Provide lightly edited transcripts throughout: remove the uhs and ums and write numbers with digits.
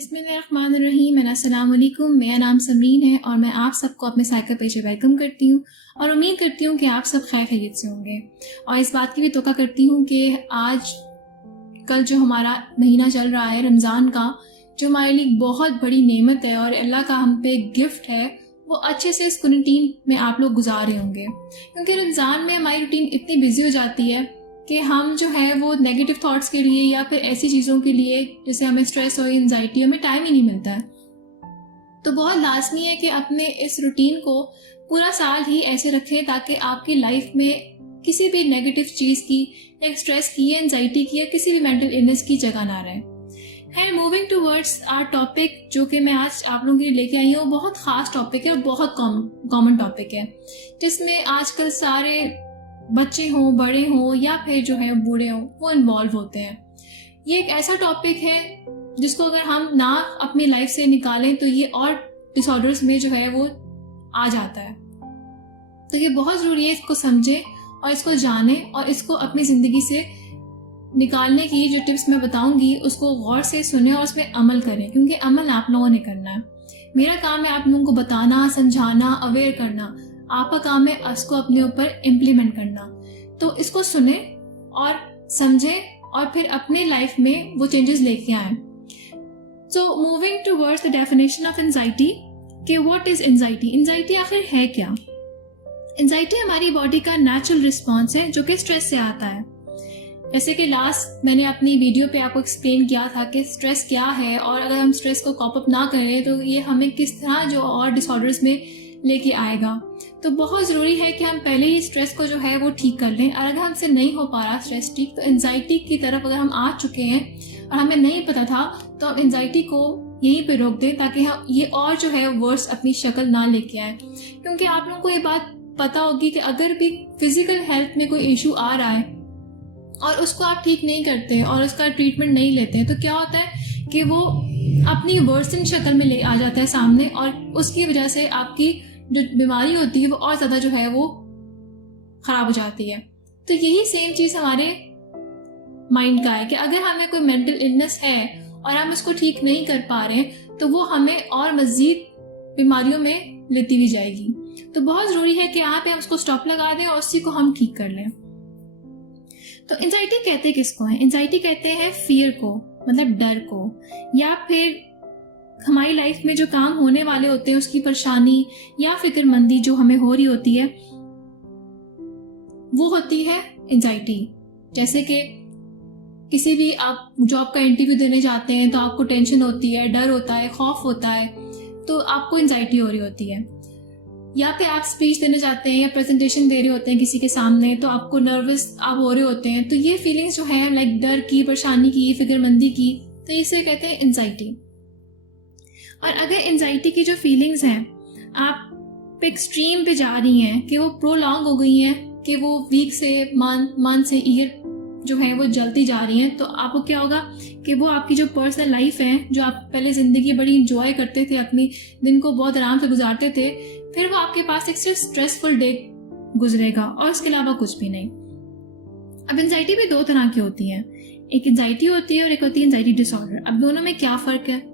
बिस्मिल्लाहिर्रहमानिर्रहीम, अस्सलाम वालेकुम। मेरा नाम समरीन है और मैं आप सबको अपने साइकिल पेज पे वेलकम करती हूँ और उम्मीद करती हूँ कि आप सब खैर खैरियत से होंगे। और इस बात की भी तोक़ा करती हूँ कि आज कल जो हमारा महीना चल रहा है रमज़ान का, जो हमारे लिए बहुत बड़ी नेमत है और अल्लाह का हम पे गिफ्ट है, वो अच्छे से इस क्वारंटीन में आप लोग गुजार रहे होंगे। क्योंकि रमज़ान में हमारी रूटीन इतनी बिजी हो जाती है कि हम जो है वो नेगेटिव थॉट्स के लिए या फिर ऐसी चीज़ों के लिए जैसे हमें स्ट्रेस हो, एंजाइटी, हमें टाइम ही नहीं मिलता है। तो बहुत लाजमी है कि अपने इस रूटीन को पूरा साल ही ऐसे रखें ताकि आपकी लाइफ में किसी भी नेगेटिव चीज़ की या स्ट्रेस की या एंजाइटी की या किसी भी मेंटल इलनेस की जगह ना रहे। है मूविंग टूवर्ड्स आवर टॉपिक, जो कि मैं आज आप लोगों के लिए लेके आई हूँ, बहुत ख़ास टॉपिक है और बहुत कॉमन टॉपिक है, जिसमें आजकल सारे बच्चे हों, बड़े हों या फिर जो है बूढ़े हों, वो इन्वॉल्व होते हैं। ये एक ऐसा टॉपिक है जिसको अगर हम ना अपनी लाइफ से निकालें तो ये और डिसऑर्डर्स में जो है वो आ जाता है। तो ये बहुत ज़रूरी है इसको समझें और इसको जानें और इसको अपनी ज़िंदगी से निकालने की जो टिप्स मैं बताऊंगी उसको गौर से सुने और उसमें अमल करें, क्योंकि अमल आप लोगों ने करना है। मेरा काम है आप लोगों को बताना, समझाना, अवेयर करना। आपका काम है इसको अपने ऊपर इम्प्लीमेंट करना। तो इसको सुने और समझें और फिर अपने लाइफ में वो चेंजेस लेके आए। So moving towards the definition of anxiety कि व्हाट इज एंजाइटी। एंजाइटी आखिर है क्या? एंजाइटी हमारी बॉडी का नेचुरल रिस्पॉन्स है जो कि स्ट्रेस से आता है। जैसे कि लास्ट मैंने अपनी वीडियो पे आपको एक्सप्लेन किया था कि स्ट्रेस क्या है और अगर हम स्ट्रेस को कॉप अप ना करें तो ये हमें किस तरह जो और डिसऑर्डर्स में लेके आएगा। तो बहुत ज़रूरी है कि हम पहले ही स्ट्रेस को जो है वो ठीक कर लें। और अगर हमसे नहीं हो पा रहा स्ट्रेस ठीक, तो एंजाइटी की तरफ अगर हम आ चुके हैं और हमें नहीं पता था तो हम एंजाइटी को यहीं पे रोक दें ताकि हम ये और जो है वर्स अपनी शक्ल ना लेके आए। क्योंकि आप लोगों को ये बात पता होगी कि अगर भी फिजिकल हेल्थ में कोई इशू आ रहा है और उसको आप ठीक नहीं करते और उसका ट्रीटमेंट नहीं लेते हैं, तो क्या होता है कि वो अपनी वर्सन शक्ल में ले आ जाता है सामने और उसकी वजह से आपकी जो बीमारी होती है वो और ज़्यादा जो है वो ख़राब हो जाती है। तो यही सेम चीज़ हमारे माइंड का है कि अगर हमें कोई मेंटल इलनेस है और हम उसको ठीक नहीं कर पा रहे हैं तो वो हमें और मज़ीद बीमारियों में लेती हुई जाएगी। तो बहुत ज़रूरी है कि यहाँ पे हम उसको स्टॉप लगा दें और उसी को हम ठीक कर लें। तो एंजाइटी कहते किसको है? एंजाइटी कहते हैं फियर को, मतलब डर को, या फिर हमारी लाइफ में जो काम होने वाले होते हैं उसकी परेशानी या फिक्रमंदी जो हमें हो रही होती है वो होती है एंजाइटी। जैसे कि किसी भी आप जॉब का इंटरव्यू देने जाते हैं तो आपको टेंशन होती है, डर होता है, खौफ होता है, तो आपको एंजाइटी हो रही होती है। या फिर आप स्पीच देने जाते हैं या प्रेजेंटेशन दे रहे होते हैं किसी के सामने तो आपको नर्वस आप हो रहे होते हैं। तो ये फीलिंग्स जो है लाइक डर की, परेशानी की, फिक्रमंदी की, तो इसे कहते हैं एंजाइटी। और अगर एंजाइटी की जो फीलिंग्स हैं आप एक्सट्रीम पे जा रही हैं कि वो प्रोलॉन्ग हो गई हैं, कि वो वीक से मंथ से ईयर जो है वो जलती जा रही हैं, तो आपको क्या होगा कि वो आपकी जो पर्सनल लाइफ है, जो आप पहले ज़िंदगी बड़ी इंजॉय करते थे, अपनी दिन को बहुत आराम से गुजारते थे, फिर वो आपके पास एक सिर्फ स्ट्रेसफुल डे गुजरेगा और उसके अलावा कुछ भी नहीं। अब एंजाइटी भी दो तरह की होती हैं, एक एंजाइटी होती है और एक होती है एंजाइटी डिसऑर्डर। अब दोनों में क्या फ़र्क है?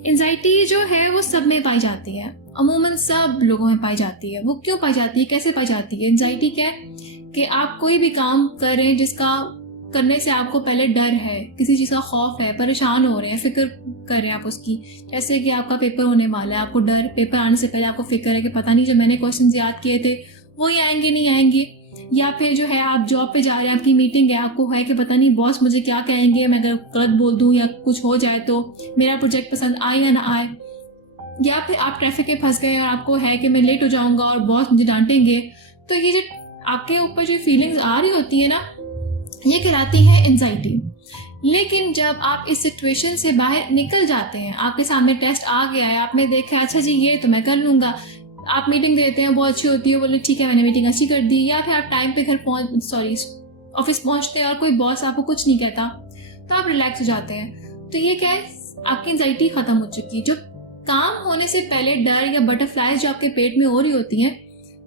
एंजाइटी जो है वो सब में पाई जाती है, अमूमन सब लोगों में पाई जाती है। वो क्यों पाई जाती है, कैसे पाई जाती है? एंजाइटी क्या है कि आप कोई भी काम कर रहे हैं जिसका करने से आपको पहले डर है, किसी चीज़ का खौफ है, परेशान हो रहे हैं, फिक्र कर रहे हैं आप उसकी। जैसे कि आपका पेपर होने वाला है, आपको डर, पेपर आने से पहले आपको फिक्र है कि पता नहीं जो मैंने क्वेश्चन याद किए थे वो ही आएंगे नहीं आएंगे। या फिर जो है आप जॉब पे जा रहे हैं, आपकी मीटिंग है, आपको है कि पता नहीं बॉस मुझे क्या कहेंगे, मैं अगर गलत बोल दूं या कुछ हो जाए तो मेरा प्रोजेक्ट पसंद आए या ना आए। या फिर आप ट्रैफिक में फंस गए और आपको है कि मैं लेट हो जाऊंगा और बॉस मुझे डांटेंगे। तो ये जो आपके ऊपर जो फीलिंग्स आ रही होती है ना, ये कहलाती है एंजाइटी। लेकिन जब आप इस सिचुएशन से बाहर निकल जाते हैं, आपके सामने टेस्ट आ गया है, आपने देखा अच्छा जी ये तो मैं कर लूँगा, आप मीटिंग देते हैं, बहुत अच्छी होती है, बोले ठीक है मैंने मीटिंग अच्छी कर दी, या फिर आप टाइम पे घर ऑफिस पहुंचते हैं और कोई बॉस आपको कुछ नहीं कहता तो आप रिलैक्स हो जाते हैं। तो ये क्या है, आपकी एंजाइटी खत्म हो चुकी है। जो काम होने से पहले डर या बटरफ्लाइज जो आपके पेट में हो रही होती हैं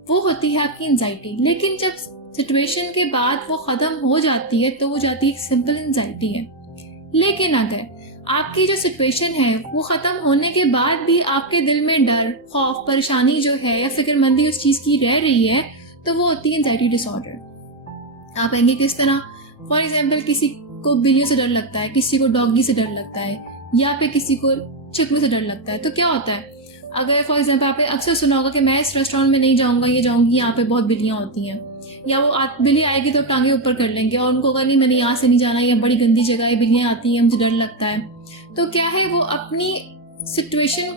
वो होती है आपकी एंजाइटी। लेकिन जब सिचुएशन के बाद वो ख़त्म हो जाती है तो वो जाती है एक सिंपल एंजाइटी है। लेकिन अगर आपकी जो सिचुएशन है वो ख़त्म होने के बाद भी आपके दिल में डर, खौफ, परेशानी जो है या फिक्रमंदी उस चीज़ की रह रही है, तो वो होती है एंजाइटी डिसऑर्डर। आप कहेंगे किस तरह? फॉर एग्जाम्पल, किसी को बिल्लियों से डर लगता है, किसी को डॉगी से डर लगता है, या फिर किसी को चिकनों से डर लगता है। तो क्या होता है, अगर फॉर एग्जाम्पल आपने अक्सर सुना होगा कि मैं इस रेस्टोरेंट में नहीं जाऊँगा, ये जाऊँगी, यहाँ पे बहुत बिल्लियाँ होती हैं, या वो बिल्ली आएगी तो टांगे ऊपर कर लेंगे और उनको होगा नहीं मैंने यहाँ से नहीं जाना, ये बड़ी गंदी जगह है, बिल्लियाँ आती हैं, मुझे डर लगता है। तो क्या है, वो अपनी सिचुएशन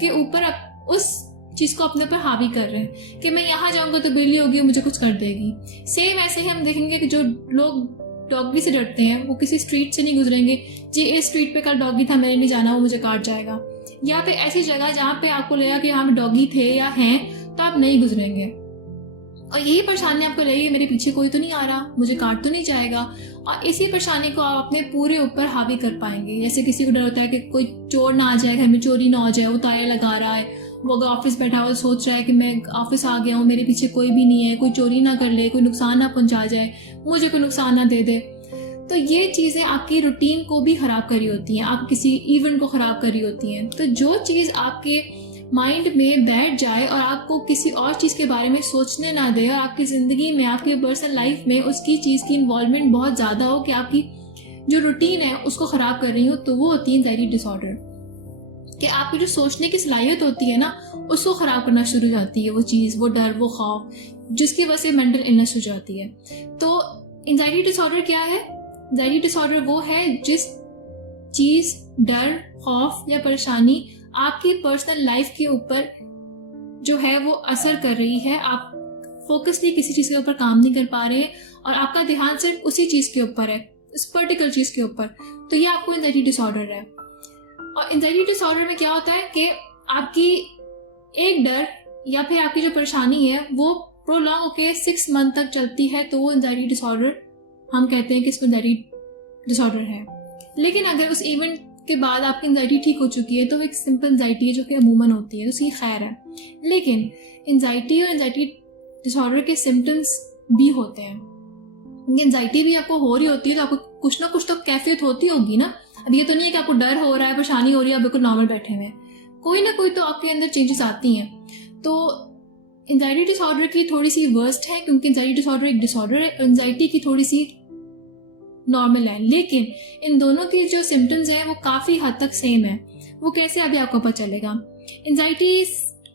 के ऊपर उस चीज़ को अपने पर हावी कर रहे हैं कि मैं यहाँ जाऊँगा तो बिल्ली होगी, मुझे कुछ कर देगी। सेम ऐसे ही हम देखेंगे कि जो लोग डॉगी से डरते हैं वो किसी स्ट्रीट से नहीं गुजरेंगे, जी इस स्ट्रीट पे कल डॉगी था, मैंने नहीं जाना, वो मुझे काट जाएगा। या फिर ऐसी जगह जहाँ पे आपको लगेगा कि यहाँ पे डॉगी थे या हैं, तो आप नहीं गुजरेंगे और यही परेशानी आपको लगेगी मेरे पीछे कोई तो नहीं आ रहा, मुझे काट तो नहीं जाएगा, और इसी परेशानी को आप अपने पूरे ऊपर हावी कर पाएंगे। जैसे किसी को डर होता है कि कोई चोर ना आ जाए, घर में चोरी ना हो जाए, वो ताला लगा रहा है, वो अगर ऑफिस बैठा हुआ सोच रहा है कि मैं ऑफिस आ गया हूँ, मेरे पीछे कोई भी नहीं है, कोई चोरी ना कर ले, कोई नुकसान ना पहुंचा जाए, मुझे कोई नुकसान ना दे दे। तो ये चीज़ें आपकी रूटीन को भी ख़राब करी होती हैं, आप किसी इवेंट को ख़राब करी होती हैं। तो जो चीज़ आपके माइंड में बैठ जाए और आपको किसी और चीज़ के बारे में सोचने ना दे और आपकी ज़िंदगी में, आपकी पर्सनल लाइफ में उसकी चीज़ की इन्वॉल्वमेंट बहुत ज़्यादा हो कि आपकी जो रूटीन है उसको ख़राब कर रही हो, तो वो होती है एंजाइटी डिसऑर्डर। कि आपकी जो सोचने की सलाहियत होती है ना, उसको ख़राब करना शुरू हो जाती है वो चीज़, वो डर, वो खौफ, जिसकी वजह से मेंटल इलनेस हो जाती है। तो एंजाइटी डिसऑर्डर क्या है? एंजाइटी डिसऑर्डर वो है जिस चीज़, डर, खौफ या परेशानी आपकी पर्सनल लाइफ के ऊपर जो है वो असर कर रही है। आप फोकसली किसी चीज़ के ऊपर काम नहीं कर पा रहे हैं और आपका ध्यान सिर्फ उसी चीज़ के ऊपर है, उस पर्टिकुलर चीज़ के ऊपर, तो ये आपको एंजाइटी डिसऑर्डर है। और एंजाइटी डिसऑर्डर में क्या होता है कि आपकी एक डर या फिर आपकी जो परेशानी है वो प्रोलॉन्ग होकर 6 मंथ तक चलती है, तो वो एंजाइटी डिसऑर्डर हम कहते हैं कि इसको एंजाइटी डिसऑर्डर है। लेकिन अगर उस इवेंट के बाद आपकी एंजाइटी ठीक हो चुकी है तो वो एक सिंपल एंजाइटी है जो कि अमूमन होती है, तो उसकी खैर है। लेकिन एंजाइटी और एंजाइटी डिसऑर्डर के सिम्टम्स भी होते हैं। एंजाइटी भी आपको हो रही होती है तो आपको कुछ ना कुछ तो कैफियत होती होगी ना। अब ये तो नहीं है कि आपको डर हो रहा है, परेशानी हो रही है, आप बिल्कुल नॉर्मल बैठे हुए हैं, कोई ना कोई तो आपके अंदर चेंजेस आती हैं। तो एंजाइटी डिसऑर्डर की थोड़ी सी वर्स्ट है क्योंकि एंजाइटी डिसऑर्डर एक डिसऑर्डर है, एंजाइटी की थोड़ी सी नॉर्मल है, लेकिन इन दोनों के जो सिम्टम्स हैं वो काफ़ी हद तक सेम है। वो कैसे, अभी आपको पता चलेगा। एंजाइटी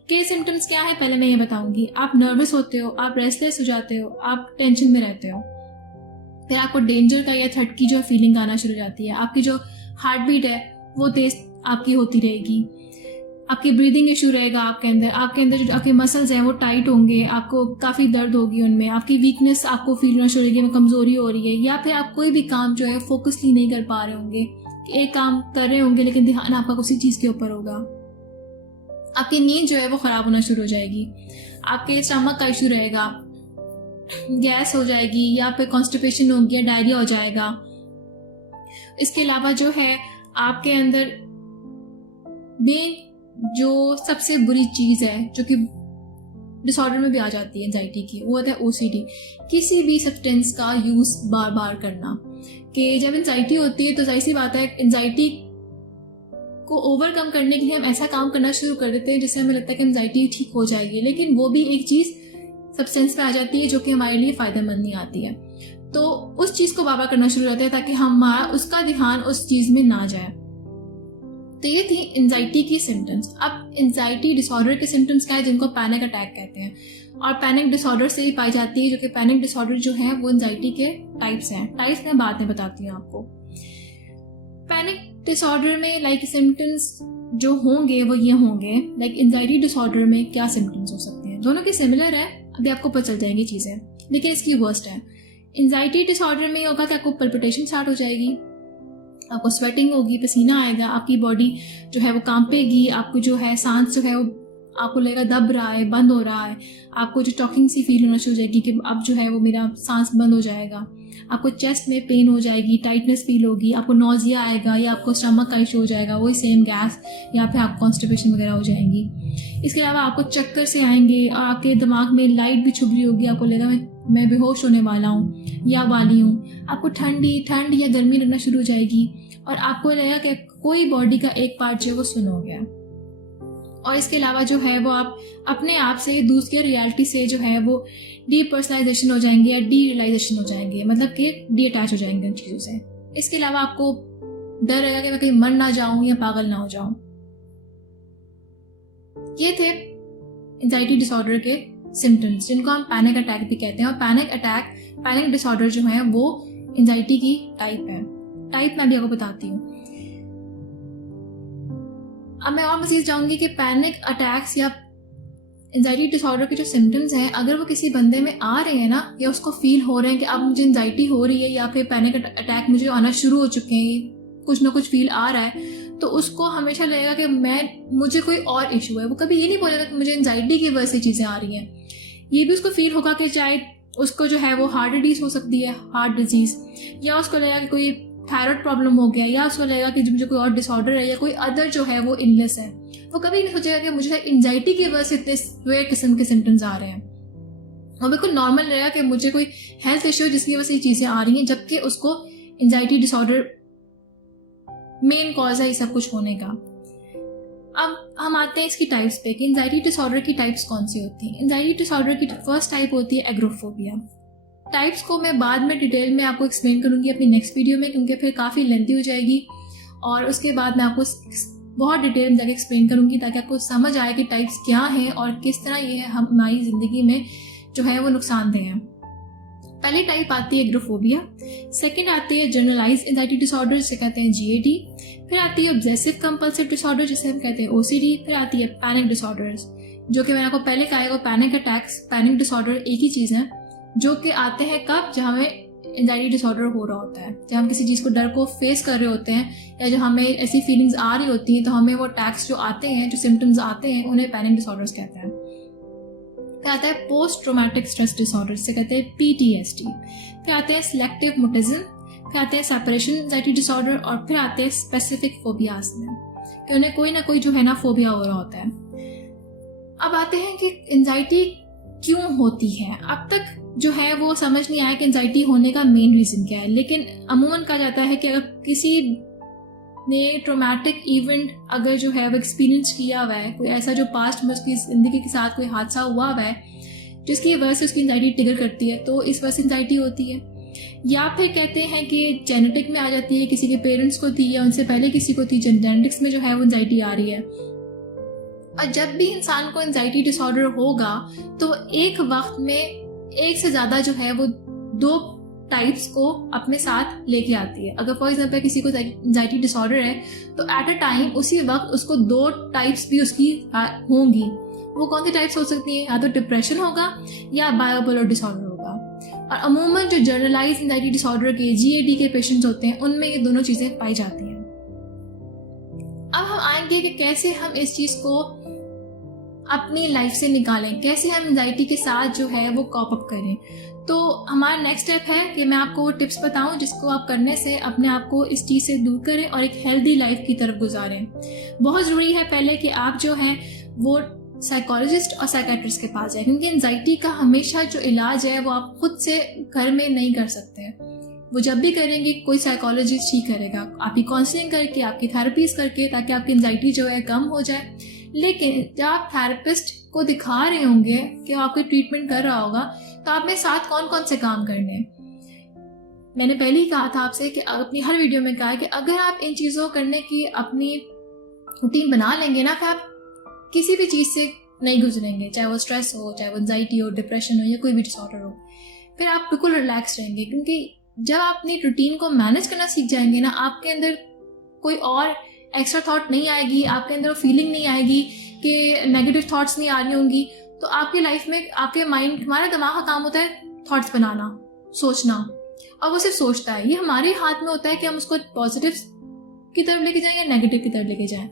के सिम्टम्स क्या है पहले मैं ये बताऊंगी। आप नर्वस होते हो, आप रेस्टलेस हो जाते हो, आप टेंशन में रहते हो, फिर आपको डेंजर का या थ्रेट की जो फीलिंग आना शुरू हो जाती है, आपकी जो हार्ट बीट है वो तेज आपकी होती रहेगी, आपकी ब्रीदिंग इशू रहेगा आपके अंदर जो आपके मसल्स हैं वो टाइट होंगे, आपको काफ़ी दर्द होगी उनमें, आपकी वीकनेस आपको फील होना शुरू होगी, कमज़ोरी हो रही है, या फिर आप कोई भी काम जो है फोकसली नहीं कर पा रहे होंगे, एक काम कर रहे होंगे लेकिन ध्यान आपका उसी चीज़ के ऊपर होगा, आपकी नींद जो है वो ख़राब होना शुरू हो जाएगी, आपके स्टमक का इशू रहेगा, गैस हो जाएगी या फिर कॉन्स्टिपेशन होगी या डायरिया हो जाएगा। इसके अलावा जो है आपके अंदर मेन जो सबसे बुरी चीज़ है जो कि डिसऑर्डर में भी आ जाती है एंजाइटी की, वो होता है ओसीडी, किसी भी सब्सटेंस का यूज़ बार बार करना। कि जब एंजाइटी होती है तो जाहिर सी बात है एंजाइटी को ओवरकम करने के लिए हम ऐसा काम करना शुरू कर देते हैं जिससे हमें लगता है कि एंजाइटी ठीक हो जाएगी, लेकिन वो भी एक चीज़ सब्सटेंस में आ जाती है जो कि हमारे लिए फ़ायदेमंद नहीं आती है। तो उस चीज़ को बार बार करना शुरू करते हैं ताकि हमारा उसका ध्यान उस चीज़ में ना जाए। तो ये थी एंजाइटी की सिम्टम्स। अब एंजाइटी डिसऑर्डर के सिम्टम्स क्या है, जिनको पैनिक अटैक कहते हैं, और पैनिक डिसऑर्डर से ही पाई जाती है, जो कि पैनिक डिसऑर्डर जो है वो एंजाइटी के टाइप्स हैं। टाइप्स मैं बाद में बताती हूँ आपको। पैनिक डिसऑर्डर में लाइक सिम्टम्स जो होंगे वो ये होंगे, लाइक एंजाइटी डिसऑर्डर में क्या सिम्टम्स हो सकते हैं, दोनों के सिमिलर है, अभी आपको पता चल जाएंगी चीज़ें, लेकिन इसकी वर्स्ट है। एंजाइटी डिसऑर्डर में होगा कि आपको पल्पिटेशन स्टार्ट हो जाएगी, आपको स्वेटिंग होगी, पसीना आएगा, आपकी बॉडी जो है वो कांपेगी, आपको जो है सांस जो है वो आपको लगेगा दब रहा है, बंद हो रहा है, आपको जो टॉकिंग सी फील होना शुरू हो जाएगी कि अब जो है वो मेरा सांस बंद हो जाएगा, आपको चेस्ट में पेन हो जाएगी, टाइटनेस फील होगी, आपको नोजिया आएगा या आपको स्टमक का इशू हो जाएगा, वही सेम गैस, या फिर आपको कॉन्स्टिपेशन वगैरह हो जाएंगी। इसके अलावा आपको चक्कर से आएंगे और आपके दिमाग में लाइट भी छुप रही होगी, आपको लगेगा मैं बेहोश होने वाला हूँ या वाली हूँ, आपको ठंड या गर्मी लगना शुरू हो जाएगी और आपको लगेगा कि कोई बॉडी का एक पार्ट जो है वो सुन हो गया। और इसके अलावा जो है वो आप अपने आप से दूसरी रियलिटी से जो है वो डीपर्सनलाइजेशन हो जाएंगे या डी रियलाइजेशन हो जाएंगे, मतलब कि डी अटैच हो जाएंगे उन चीज़ों से। इसके अलावा आपको डर रहेगा कि मैं कहीं मर ना जाऊं या पागल ना हो जाऊं। ये थे एंजाइटी डिसऑर्डर के सिम्टम्स, जिनको हम पैनिक अटैक भी कहते हैं। और पैनिक डिसऑर्डर जो है वो एंजाइटी की टाइप है। टाइप मैं भी आपको बताती हूँ। अब मैं और मज़ीद चाहूंगी कि पैनिक अटैक्स या एंजाइटी डिसऑर्डर के जो सिम्टम्स हैं, अगर वो किसी बंदे में आ रहे हैं ना, या उसको फील हो रहे हैं कि अब मुझे एंजाइटी हो रही है या फिर पैनिक अटैक मुझे आना शुरू हो चुके हैं, कुछ ना कुछ फील आ रहा है, तो उसको हमेशा लगेगा कि मुझे कोई और इशू है। वो कभी ये नहीं बोलेगा कि मुझे एंजाइटी की वजह से चीज़ें आ रही हैं। ये भी उसको फील होगा कि चाहे उसको जो है वो हार्ट डिजीज हो सकती है, हार्ट डिजीज, या उसको लगेगा कि कोई थायराइड प्रॉब्लम हो गया, या उसको लगेगा कि मुझे कोई और डिसऑर्डर है या कोई अदर जो है वो इलनेस है। वो कभी नहीं सोचेगा कि मुझे एंजाइटी की वजह से इतने वेयर किस्म के सिम्टम्स आ रहे हैं। और बिल्कुल नॉर्मल रहेगा कि मुझे कोई हेल्थ इशू है जिसकी वजह से ये चीज़ें आ रही हैं, जबकि उसको एंजाइटी डिसऑर्डर मेन कॉज है ये सब कुछ होने का। अब हम आते हैं इसकी टाइप्स पे कि एंजाइटी डिसऑर्डर की टाइप्स कौन सी होती हैं। एंजाइटी डिसऑर्डर की फर्स्ट टाइप होती है एग्रोफोबिया। टाइप्स को मैं बाद में डिटेल में आपको एक्सप्लेन करूंगी अपनी नेक्स्ट वीडियो में, क्योंकि फिर काफ़ी लेंथी हो जाएगी, और उसके बाद मैं आपको बहुत डिटेल में जाकर एक्सप्लेन करूंगी ताकि आपको समझ आए कि टाइप्स क्या हैं और किस तरह ये हमारी ज़िंदगी में जो है वो नुकसानदेह हैं। पहली टाइप आती है एग्रोफोबिया, सेकंड आती है जनरलाइज एंजाइटी डिसऑर्डर जिसे कहते हैं GAD, फिर आती है ऑब्सेसिव कंपल्सिव डिसऑर्डर जिसे हम कहते हैं OCD, फिर आती है पैनिक डिसऑर्डर्स, जो कि मैंने आपको पहले कहा है। पैनिक अटैक्स, पैनिक डिसऑर्डर एक ही चीज़ है, जो कि आते हैं कब, जब हमें एंजाइटी डिसऑर्डर हो रहा होता है, जब हम किसी चीज़ को डर को फेस कर रहे होते हैं, या जो हमें ऐसी फीलिंग्स आ रही होती हैं, तो हमें वो अटैक्स जो आते हैं, जो सिम्टम्स आते हैं, उन्हें पैनिक डिसऑर्डर्स कहते हैं। फिर आता है पोस्ट ट्रॉमेटिक स्ट्रेस डिसऑर्डर जिसे कहते हैं PTSD, फिर आते हैं सिलेक्टिव मुटिज्म, फिर आते हैं सेपरेशन एंजाइटी डिसऑर्डर, और फिर आते हैं स्पेसिफिक फोबियाज में, कि उन्हें कोई ना कोई जो है ना फोबिया हो रहा होता है। अब आते हैं कि एंजाइटी क्यों होती है। अब तक जो है वो समझ नहीं आया कि एंजाइटी होने का मेन रीज़न क्या है, लेकिन अमूमन कहा जाता है कि अगर किसी ने ट्रॉमेटिक इवेंट अगर जो है वो एक्सपीरियंस किया हुआ है, कोई ऐसा जो पास्ट में उसकी ज़िंदगी के साथ कोई हादसा हुआ हुआ है जिसकी वजह से उसकी एंजाइटी ट्रिगर करती है, तो इस वजह से एंजाइटी होती है। या फिर कहते हैं कि जेनेटिक में आ जाती है, किसी के पेरेंट्स को थी या उनसे पहले किसी को थी, जेनेटिक्स में जो है वो एंजाइटी आ रही है। और जब भी इंसान को एंजाइटी डिसऑर्डर होगा तो एक वक्त में एक से ज़्यादा जो है वो दो टाइप्स को अपने साथ लेके आती है। अगर फॉर एग्जाम्पल किसी को एंजाइटी डिसऑर्डर है तो एट अ टाइम उसी वक्त उसको दो टाइप्स भी उसकी होंगी। वो कौन सी टाइप्स हो सकती है, या तो डिप्रेशन होगा या बायोपोलर डिसऑर्डर होगा। और अमूमन जो जनरलाइज एंजाइटी डिसऑर्डर के GAD के पेशेंट्स होते हैं उनमें ये दोनों चीज़ें पाई जाती हैं। अब हम आएंगे कि कैसे हम इस चीज़ को अपनी लाइफ से निकालें, कैसे हम एंजाइटी के साथ जो है वो कॉप अप करें। तो हमारा नेक्स्ट स्टेप है कि मैं आपको वो टिप्स बताऊं जिसको आप करने से अपने आप को इस चीज़ से दूर करें और एक हेल्दी लाइफ की तरफ गुजारें। बहुत ज़रूरी है पहले कि आप जो हैं वो साइकोलॉजिस्ट और साइकेट्रिस्ट के पास जाएं, क्योंकि एंजाइटी का हमेशा जो इलाज है वो आप खुद से घर में नहीं कर सकते हैं। वो जब भी करेंगे कोई साइकोलॉजिस्ट ही करेगा, आपकी काउंसलिंग करके, आपकी थेरेपीज करके, ताकि आपकी एंजाइटी जो है कम हो जाए। लेकिन जब आप थेरेपिस्ट को दिखा रहे होंगे कि वो आपकी ट्रीटमेंट कर रहा होगा, तो आप में साथ कौन कौन से काम करने हैं। मैंने पहले ही कहा था आपसे कि अपनी हर वीडियो में कहा कि अगर आप इन चीज़ों करने की अपनी रूटीन बना लेंगे ना, फिर आप किसी भी चीज़ से नहीं गुजरेंगे, चाहे वो स्ट्रेस हो, चाहे वो एंजाइटी हो, डिप्रेशन हो या कोई भी डिसऑर्डर हो। फिर आप बिल्कुल रिलैक्स रहेंगे, क्योंकि जब आप अपनी रूटीन को मैनेज करना सीख जाएंगे ना, आपके अंदर कोई और एक्स्ट्रा थॉट नहीं आएगी, आपके अंदर वो फीलिंग नहीं आएगी कि नेगेटिव थॉट्स नहीं आ रही होंगी। तो आपकी लाइफ में आपके माइंड, हमारा दिमाग का काम होता है थॉट्स बनाना, सोचना, और वो सिर्फ सोचता है। ये हमारे हाथ में होता है कि हम उसको पॉजिटिव की तरफ लेके जाएं या नेगेटिव की तरफ लेके जाएं,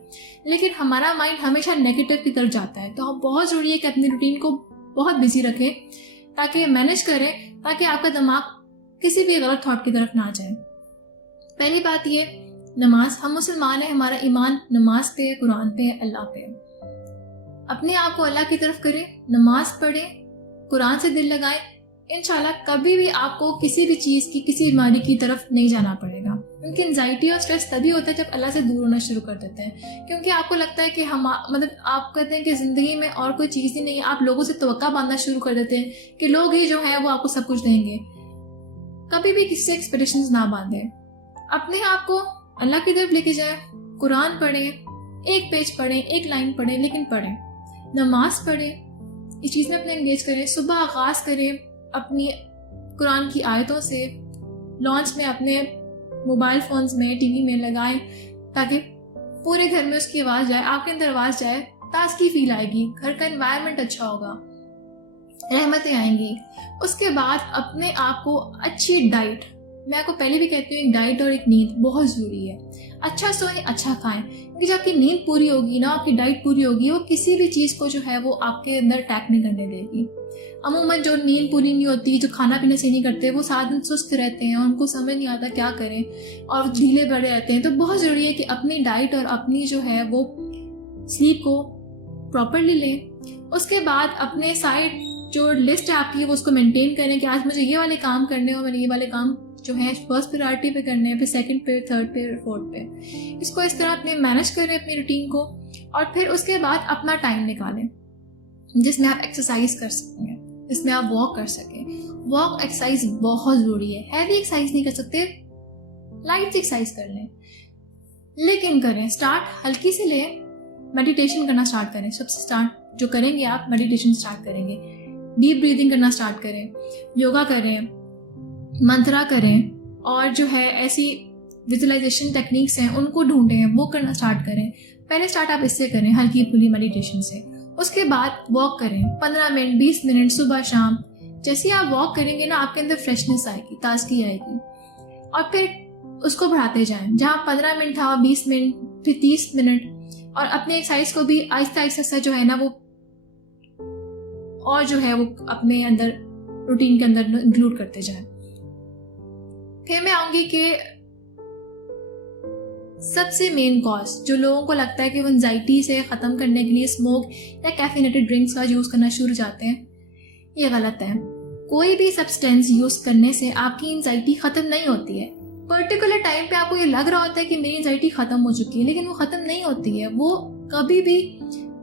लेकिन हमारा माइंड हमेशा नेगेटिव की तरफ जाता है। तो बहुत ज़रूरी है कि अपनी रूटीन को बहुत बिजी रखें, ताकि मैनेज करें, ताकि आपका दिमाग किसी भी गलत थॉट की तरफ ना जाए। पहली बात ये, नमाज। हम मुसलमान हैं, हमारा ईमान नमाज पे है, कुरान पे है, अल्लाह पे है। अपने आप को अल्लाह की तरफ करें, नमाज पढ़ें, कुरान से दिल लगाएं। इंशाल्लाह कभी भी आपको किसी भी चीज़ की, किसी बीमारी की तरफ नहीं जाना पड़ेगा। उनकी एंजाइटी और स्ट्रेस तभी होता है जब अल्लाह से दूर होना शुरू कर देते हैं, क्योंकि आपको लगता है कि हम मतलब आप कहते हैं कि ज़िंदगी में और कोई चीज़ ही नहीं है। आप लोगों से तवक्का बांधना शुरू कर देते हैं कि लोग ही जो है वो आपको सब कुछ देंगे। कभी भी किसी से एक्सपेक्टेशंस ना बांधें, अपने आप को अल्लाह की तरफ लेके जाएं, कुरान पढ़ें, एक पेज पढ़ें, एक लाइन पढ़ें, लेकिन पढ़ें, नमाज पढ़ें, इस चीज़ में अपने एंगेज करें। सुबह आगाज़ करें अपनी कुरान की आयतों से, लॉन्च में अपने मोबाइल फ़ोन्स में, टीवी में लगाएं ताकि पूरे घर में उसकी आवाज़ जाए, आपके अंदर आवाज़ जाए, ताज़गी फील आएगी, घर का एनवायरनमेंट अच्छा होगा, रहमतें आएंगी। उसके बाद अपने आप को अच्छी डाइट, मैं आपको पहले भी कहती हूँ, एक डाइट और एक नींद बहुत ज़रूरी है। अच्छा सोएं, अच्छा खाएं, क्योंकि जब आपकी नींद पूरी होगी ना, आपकी डाइट पूरी होगी, वो किसी भी चीज़ को जो है वो आपके अंदर अटैक नहीं करने देगी। अमूमन जो नींद पूरी नहीं होती, जो खाना पीना सही नहीं करते, वो सारा दिन सुस्त रहते हैं, उनको समझ नहीं आता क्या करें और ढीले पड़े रहते हैं। तो बहुत ज़रूरी है कि अपनी डाइट और अपनी जो है वो स्लीप को प्रॉपरली लें। उसके बाद अपने साइड जो लिस्ट है आपकी वो उसको मेंटेन करें कि आज मुझे ये वाले काम करने और मैंने ये वाले काम जो है फर्स्ट प्रायोरिटी पे करने हैं, फिर सेकंड पे, थर्ड पे, फोर्थ पे। इसको इस तरह अपने मैनेज करें अपनी रूटीन को, और फिर उसके बाद अपना टाइम निकालें जिसमें आप एक्सरसाइज कर सकें, जिसमें आप वॉक कर सकें। वॉक एक्सरसाइज बहुत ज़रूरी है। हैवी एक्सरसाइज नहीं कर सकते, लाइट एक्सरसाइज कर लें, लेकिन करें स्टार्ट हल्की से लें। मेडिटेशन करना स्टार्ट करें, सबसे स्टार्ट जो करेंगे आप मेडिटेशन स्टार्ट करेंगे, डीप ब्रीदिंग करना स्टार्ट करें, योगा करें, मंत्रा करें, और जो है ऐसी विजुअलाइजेशन टेक्निक्स हैं उनको ढूंढें, वो करना स्टार्ट करें। पहले स्टार्ट आप इससे करें, हल्की फुल्की मेडिटेशन से। उसके बाद वॉक करें 15 मिनट 20 मिनट सुबह शाम। जैसे आप वॉक करेंगे ना, आपके अंदर फ्रेशनेस आएगी, ताजगी आएगी, और फिर उसको बढ़ाते जाएं। जहाँ 15 मिनट था 20 मिनट, फिर 30 मिनट, और अपने एक्सरसाइज को भी आहिस्ता आहिस्ता जो है ना वो और जो है वो अपने अंदर रूटीन के अंदर इंक्लूड करते जाएं। फिर मैं आऊंगी कि सबसे मेन कॉज जो लोगों को लगता है कि वो एंजाइटी से ख़त्म करने के लिए स्मोक या कैफीनेटेड ड्रिंक्स का यूज़ करना शुरू जाते हैं, ये गलत है। कोई भी सब्सटेंस यूज़ करने से आपकी एंजाइटी ख़त्म नहीं होती है। पर्टिकुलर टाइम पे आपको ये लग रहा होता है कि मेरी एंजाइटी ख़त्म हो चुकी है, लेकिन वो ख़त्म नहीं होती है। वो कभी भी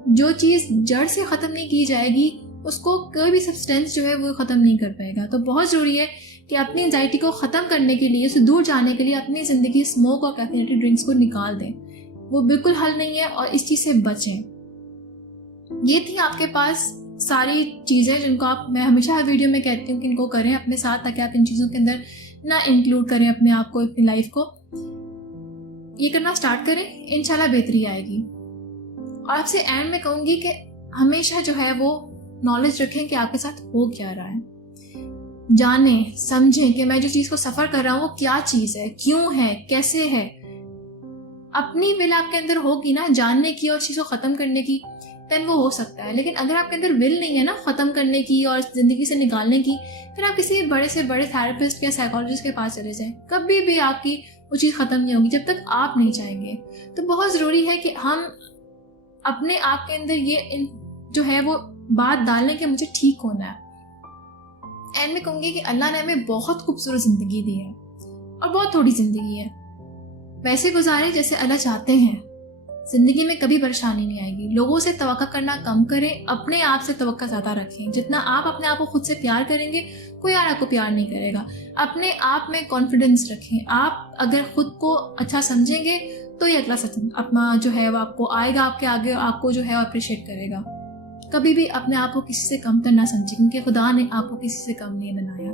जो चीज़ जड़ से ख़त्म नहीं की जाएगी उसको कोई भी सब्सटेंस जो है वो ख़त्म नहीं कर पाएगा। तो बहुत ज़रूरी है कि अपनी एंजाइटी को ख़त्म करने के लिए, उससे दूर जाने के लिए अपनी ज़िंदगी स्मोक और कैफीनेटेड ड्रिंक्स को निकाल दें। वो बिल्कुल हल नहीं है और इस चीज़ से बचें। ये थी आपके पास सारी चीज़ें जिनको मैं हमेशा हर वीडियो में कहती हूँ कि इनको करें अपने साथ, ताकि आप इन चीज़ों के अंदर ना इंक्लूड करें अपने आप को, अपनी लाइफ को। ये करना स्टार्ट करें, इंशाल्लाह बेहतरी आएगी। और आपसे एंड में कहूँगी कि हमेशा जो है वो नॉलेज रखें कि आपके साथ हो क्या रहा है। जानें, समझें कि मैं जो चीज़ को सफ़र कर रहा हूँ वो क्या चीज़ है, क्यों है, कैसे है। अपनी विल आपके अंदर होगी ना जानने की और चीज़ को ख़त्म करने की, देन वो हो सकता है। लेकिन अगर आपके अंदर विल नहीं है ना ख़त्म करने की और ज़िंदगी से निकालने की, फिर आप किसी बड़े से बड़े थेरेपिस्ट या साइकोलॉजिस्ट के पास चले जाएं, कभी भी आपकी वो चीज़ ख़त्म नहीं होगी जब तक आप नहीं चाहेंगे। तो बहुत ज़रूरी है कि हम अपने आप के अंदर ये जो है वो बात डालने के मुझे ठीक होना है। एंड में कहूँगी कि अल्लाह ने हमें बहुत खूबसूरत ज़िंदगी दी है और बहुत थोड़ी ज़िंदगी है। वैसे गुजारे जैसे अल्लाह चाहते हैं। ज़िंदगी में कभी परेशानी नहीं आएगी। लोगों से तवक्का करना कम करें, अपने आप से तवक्का ज़्यादा रखें। जितना आप अपने आप को खुद से प्यार करेंगे, कोई और आपको प्यार नहीं करेगा। अपने आप में कॉन्फिडेंस रखें। आप अगर खुद को अच्छा समझेंगे तो ये अगला अपना जो है वो आपको आएगा, आपके आगे आपको जो है अप्रिशिएट करेगा। कभी भी अपने आप को किसी से कमतर ना समझें, क्योंकि खुदा ने आपको किसी से कम नहीं बनाया।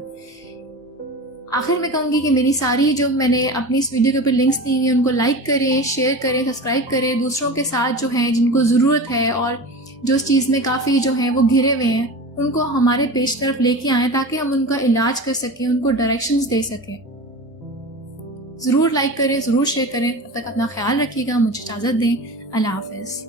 आखिर में कहूँगी कि मेरी सारी जो मैंने अपनी इस वीडियो के ऊपर लिंक्स दी हैं उनको लाइक करें, शेयर करें, सब्सक्राइब करें। दूसरों के साथ जो हैं जिनको ज़रूरत है और जो इस चीज़ में काफ़ी जो है वो घिरे हुए हैं, उनको हमारे पेज तरफ लेके आएँ ताकि हम उनका इलाज कर सकें, उनको डायरेक्शंस दे सकें। ज़रूर लाइक करें, ज़रूर शेयर करें। तब तक अपना ख्याल रखिएगा। मुझे इजाज़त दें। अल्लाह हाफ़िज़।